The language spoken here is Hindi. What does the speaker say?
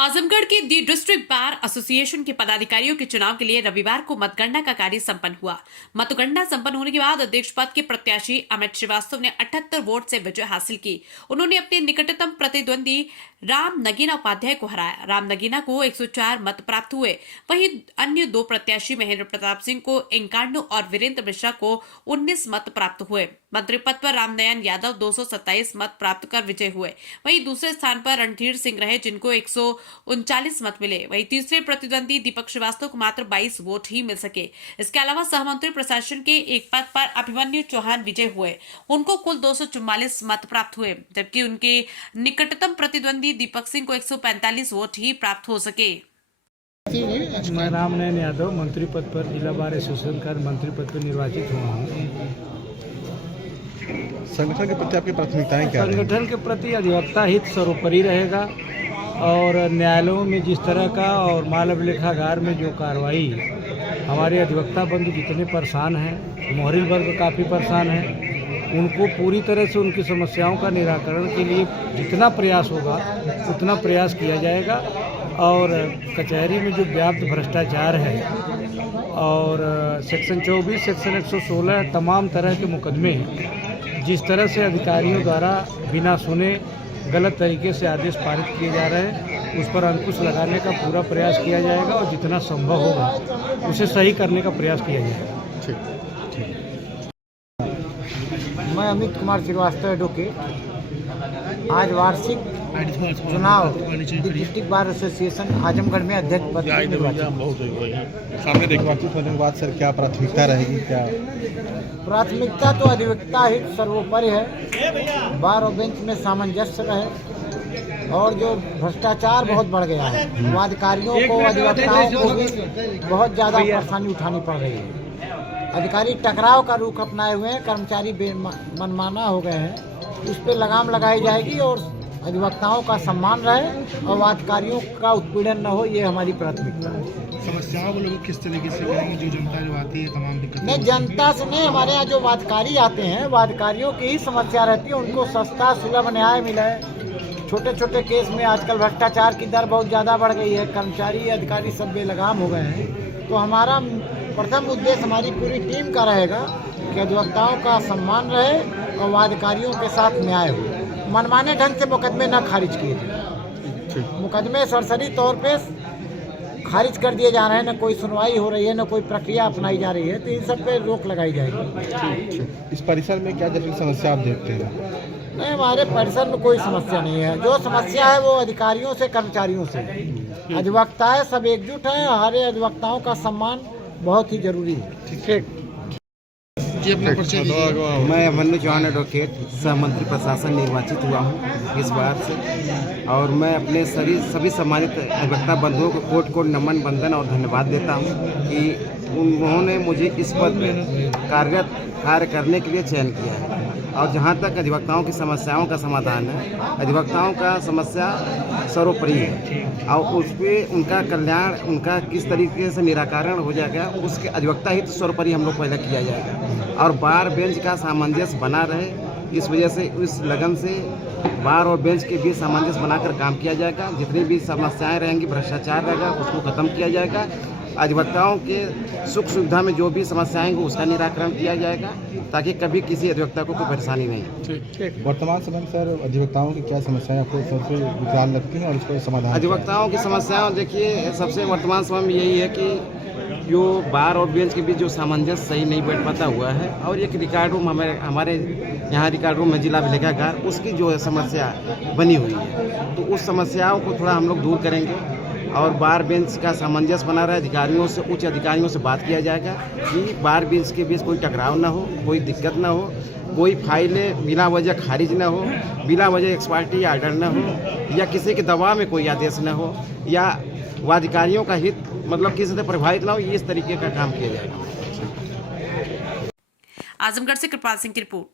आजमगढ़ के दी डिस्ट्रिक्ट बार एसोसिएशन के पदाधिकारियों के चुनाव के लिए रविवार को मतगणना का कार्य संपन्न हुआ। मतगणना संपन्न होने के बाद अध्यक्ष पद के प्रत्याशी अमित श्रीवास्तव ने 78 वोट से विजय हासिल की। उन्होंने अपने निकटतम प्रतिद्वंदी राम नगीना उपाध्याय को हराया। राम नगीना को 104 मत प्राप्त हुए। वहीं अन्य दो प्रत्याशी महेंद्र प्रताप सिंह को 51 और वीरेंद्र मिश्रा को 19 मत प्राप्त हुए। मंत्री पद पर रामनयन यादव 227 मत प्राप्त कर विजय हुए। वहीं दूसरे स्थान पर रणधीर सिंह रहे, जिनको 139 मत मिले। वहीं तीसरे प्रतिद्वंदी दीपक श्रीवास्तव को मात्र 22 वोट ही मिल सके। इसके अलावा सहमंत्री प्रशासन के एक पद पर अभिमन्यु चौहान विजय हुए। उनको कुल 244 मत प्राप्त हुए, जबकि उनके निकटतम प्रतिद्वंदी दीपक सिंह को 145 वोट ही प्राप्त हो सके। मैं रामनयन यादव मंत्री पद पर जिला बार एसोसिएशन का मंत्री पद पर निर्वाचित हुआ हूँ। संगठन के प्रति आपकी प्राथमिकताएं क्या रहेंगी? संगठन के प्रति अधिवक्ता हित सर्वोपरि रहेगा और न्यायालयों में जिस तरह का और माल अभिलेखागार में जो कार्रवाई, हमारे अधिवक्ता बंधु जितने परेशान हैं, मोहरिल वर्ग काफ़ी परेशान हैं, उनको पूरी तरह से उनकी समस्याओं का निराकरण के लिए जितना प्रयास होगा उतना प्रयास किया जाएगा। और कचहरी में जो व्याप्त भ्रष्टाचार है और सेक्शन 24, सेक्शन 116 तमाम तरह के मुकदमे हैं, जिस तरह से अधिकारियों द्वारा बिना सुने गलत तरीके से आदेश पारित किए जा रहे हैं, उस पर अंकुश लगाने का पूरा प्रयास किया जाएगा और जितना संभव होगा उसे सही करने का प्रयास किया जाएगा। ठीक। मैं अमित कुमार श्रीवास्तव एडवोकेट आज वार्षिक चुनाव डिस्ट्रिक्ट बार एसोसिएशन आजमगढ़ में अध्यक्ष पद पर निर्वाचित। सामने निर्वाचित होने के बाद सर क्या प्राथमिकता रहेगी? क्या प्राथमिकता तो अधिवक्ता हित सर्वोपरि है, बार और बेंच में सामंजस्य रहे और जो भ्रष्टाचार बहुत बढ़ गया है, वो अधिकारियों को, अधिवक्ताओं को भी बहुत ज़्यादा परेशानी उठानी पड़ रही है। अधिकारी टकराव का रुख अपनाए हुए हैं, कर्मचारी मनमाना हो गए हैं। उस पर लगाम लगाई जाएगी और अधिवक्ताओं का सम्मान रहे और अधिकारियों का उत्पीड़न न हो, ये हमारी प्राथमिकता है। समस्याओं को लोग किस तरीके से करेंगे? जो जनता जो आती है तमाम दिक्कतें नहीं, जनता से नहीं, हमारे यहाँ जो वादकारी आते हैं, वादकारियों की ही समस्या रहती है, उनको सस्ता सुलभ न्याय मिले। छोटे छोटे केस में आजकल भ्रष्टाचार की दर बहुत ज़्यादा बढ़ गई है, कर्मचारी अधिकारी सब बेलगाम हो गए हैं। तो हमारा प्रथम उद्देश्य हमारी पूरी टीम का रहेगा कि अधिवक्ताओं का सम्मान रहे और वादकारियों के साथ न्याय हो, मनमाने ढंग से मुकदमे न खारिज किए जाए। मुकदमे सरसरी तौर पे खारिज कर दिए जा रहे हैं, न कोई सुनवाई हो रही है, न कोई प्रक्रिया अपनाई जा रही है, तो इन सब पे रोक लगाई जाएगी। इस परिसर में क्या जटिल समस्या आप देखते हैं? नहीं, हमारे परिसर में कोई समस्या नहीं है। जो समस्या है वो अधिकारियों से, कर्मचारियों से। अधिवक्ताएं सब एकजुट हैं, हमारे अधिवक्ताओं का सम्मान बहुत ही जरूरी है। ठीक। मैं अभिमन्यु चौहान एडवोकेट सहमंत्री प्रशासन निर्वाचित हुआ हूँ इस बार से, और मैं अपने सभी सम्मानित अधिवक्ता बंधुओं को कोट कोट नमन, वंदन और धन्यवाद देता हूँ कि उन्होंने मुझे इस पद पर कार्य करने के लिए चयन किया है। और जहाँ तक अधिवक्ताओं की समस्याओं का समाधान है, अधिवक्ताओं का समस्या सर्वोपरि है और उस पर उनका कल्याण, उनका किस तरीके से निराकरण हो जाएगा, उसके अधिवक्ता ही तो सर्वोपरि हम लोग पहले किया जाएगा। और बार बेंच का सामंजस्य बना रहे, इस वजह से इस लगन से बार और बेंच के बीच सामंजस्य बनाकर काम किया जाएगा। जितनी भी समस्याएं रहेंगी, भ्रष्टाचार रहेगा, उसको खत्म किया जाएगा। अधिवक्ताओं के सुख सुविधा में जो भी समस्याएं होंगी उसका निराकरण किया जाएगा, ताकि कभी किसी अधिवक्ता को कोई परेशानी नहीं हो। वर्तमान समय में सर अधिवक्ताओं की क्या समस्याएं आपको सबसे विकराल लगती हैं और इसको समाधान? अधिवक्ताओं की समस्याएं देखिए, सबसे वर्तमान समय में यही है कि जो बार और बेंच के बीच जो सामंजस्य सही नहीं बैठ पाता हुआ है, और एक रिकॉर्ड रूम हमारे यहाँ रिकॉर्ड रूम है जिला अभिलेखागार, उसकी जो समस्या बनी हुई है, तो उस समस्याओं को थोड़ा हम लोग दूर करेंगे और बार बेंच का सामंजस्य बना रहे। अधिकारियों से, उच्च अधिकारियों से बात किया जाएगा कि बार बेंच के बीच कोई टकराव ना हो, कोई दिक्कत ना हो, कोई फाइलें बिना वजह खारिज ना हो, बिना वजह एक्सपायरी आर्डर ना हो, या किसी के दबाव में कोई आदेश ना हो, या वादिकारियों का हित मतलब किसी से प्रभावित ना हो, इस तरीके का काम किया जाएगा। आजमगढ़ से कृपाल सिंह की रिपोर्ट।